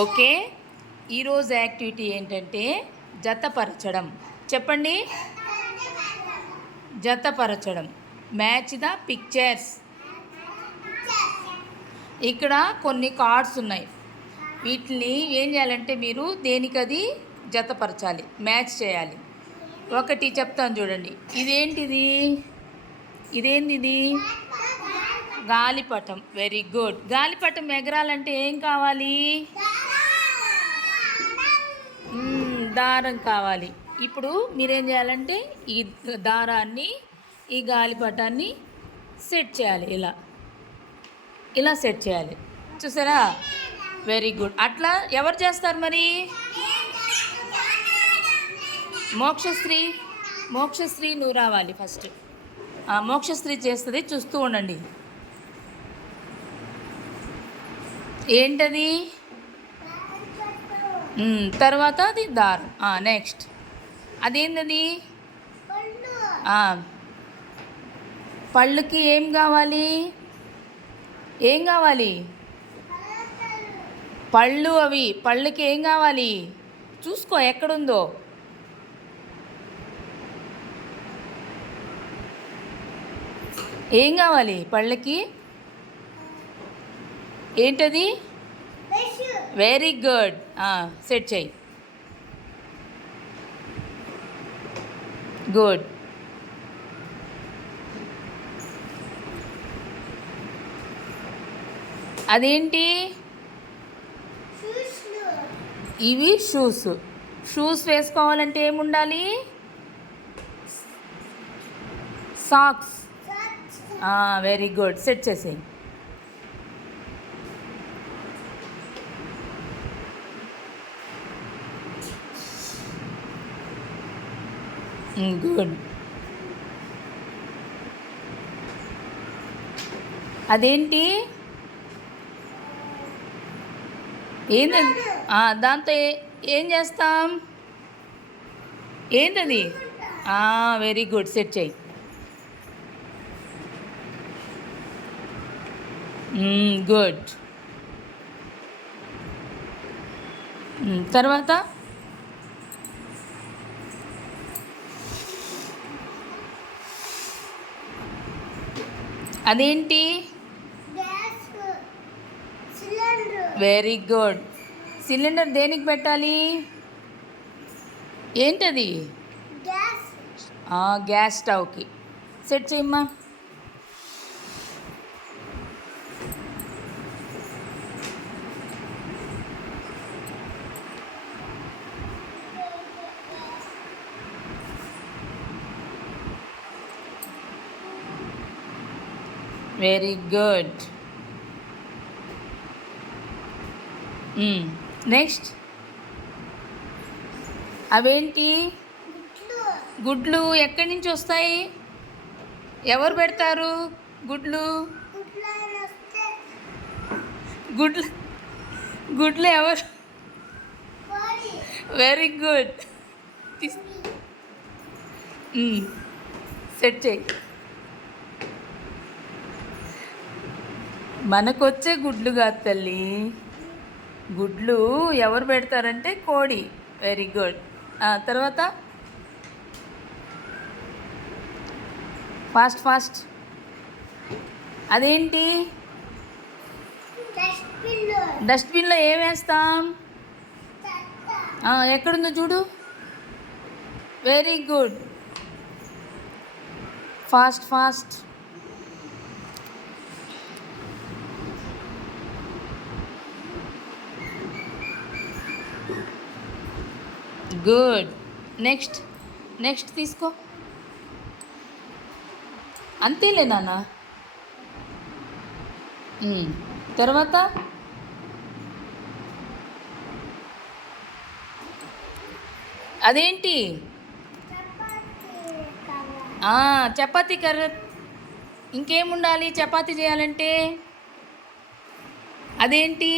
Okay. ఈరోజు activity ఏంటంటే జతపరచడం. చెప్పండి. జతపరచడం. Match the pictures. ఇక్కడ కొన్ని కార్డ్స్ ఉన్నాయి. వీటిని ఏం చేయాలంటే మీరు దేనికది జతపరచాలి, మ్యాచ్ చేయాలి. ఒకటి చెప్తాను చూడండి. ఇదేంటిది? ఇదేంటిది? గాలిపటం. Very good. గాలిపటం ఎగరాలంటే ఏం కావాలి? దారం కావాలి. ఇప్పుడు మీరేం చేయాలంటే ఈ దారాన్ని ఈ గాలిపటాన్ని సెట్ చేయాలి. ఇలా ఇలా సెట్ చేయాలి. చూసారా? Very good. అట్లా ఎవరు చేస్తారు మరి? మోక్షశ్రీ నువ్వు రావాలి ఫస్ట్. మోక్షశ్రీ చేస్తుంది, చూస్తూ ఉండండి. ఏంటది? తర్వాత అది దారం. నెక్స్ట్ అదేంటది? పళ్ళుకి ఏం కావాలి? ఏం కావాలి? పళ్ళు. అవి పళ్ళుకి ఏం కావాలి? చూసుకో ఎక్కడుందో. ఏం కావాలి పళ్ళకి? ఏంటది? Very good. సెట్ చేయి. గుడ్. అదేంటి? ఇవి షూస్. షూస్ వేసుకోవాలంటే ఏముండాలి? సాక్స్. Very good. సెట్ చేసేయి. గుడ్. అదేంటి? ఏంటది? దాంతో ఏం చేస్తాం? ఏంటది? Very good. సెట్ చేయి. గుడ్. తర్వాత అదేంటి? Very good. సిలిండర్ దేనికి పెట్టాలి? ఏంటది? గ్యాస్ స్టవ్కి. సెట్ చేయమ్మా. Very good. నెక్స్ట్ అవేంటి? గుడ్లు ఎక్కడి నుంచి వస్తాయి? ఎవరు పెడతారు గుడ్లు? గుడ్లు గుడ్లు ఎవరు? Very good. సెట్ చేయి. మనకొచ్చే గుడ్లు కాదు తల్లి. గుడ్లు ఎవరు పెడతారంటే కోడి. Very good. తర్వాత ఫాస్ట్. అదేంటి? డస్ట్బిన్లో ఏం వేస్తాం? ఎక్కడుందో చూడు. Very good. Fast. Good. Next తీసుకో. అంతేలే నాన్న. తర్వాత అదేంటి? చపాతీ కర్ర. ఇంకేముండాలి చపాతీ చేయాలంటే? అదేంటి?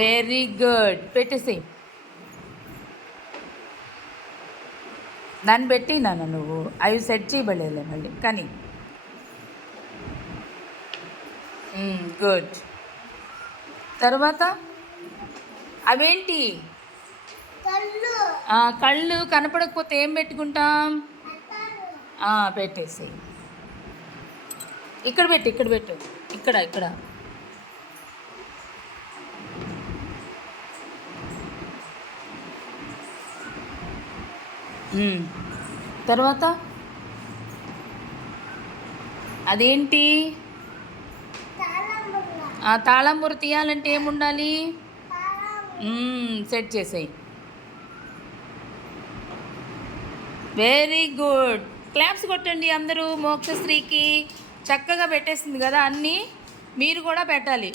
Very good. పెట్టేసేయి. దాన్ని పెట్టి నాన్న నువ్వు అవి సెట్ చేయబడేలే మళ్ళీ కానీ. గుడ్. తర్వాత అవేంటి? కళ్ళు కనపడకపోతే ఏం పెట్టుకుంటాం? పెట్టేసి ఇక్కడ పెట్టు, ఇక్కడ పెట్టు, ఇక్కడ ఇక్కడ. తర్వాత అదేంటి? తాళంబుర తీయాలంటే ఏముండాలి? సెట్ చేసేయి. Very good. క్లాప్స్ కొట్టండి అందరూ మోక్షశ్రీకి. చక్కగా పెట్టేసింది కదా అన్నీ. మీరు కూడా పెట్టాలి,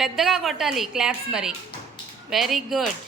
పెద్దగా కొట్టాలి క్లాప్స్ మరి. Very good.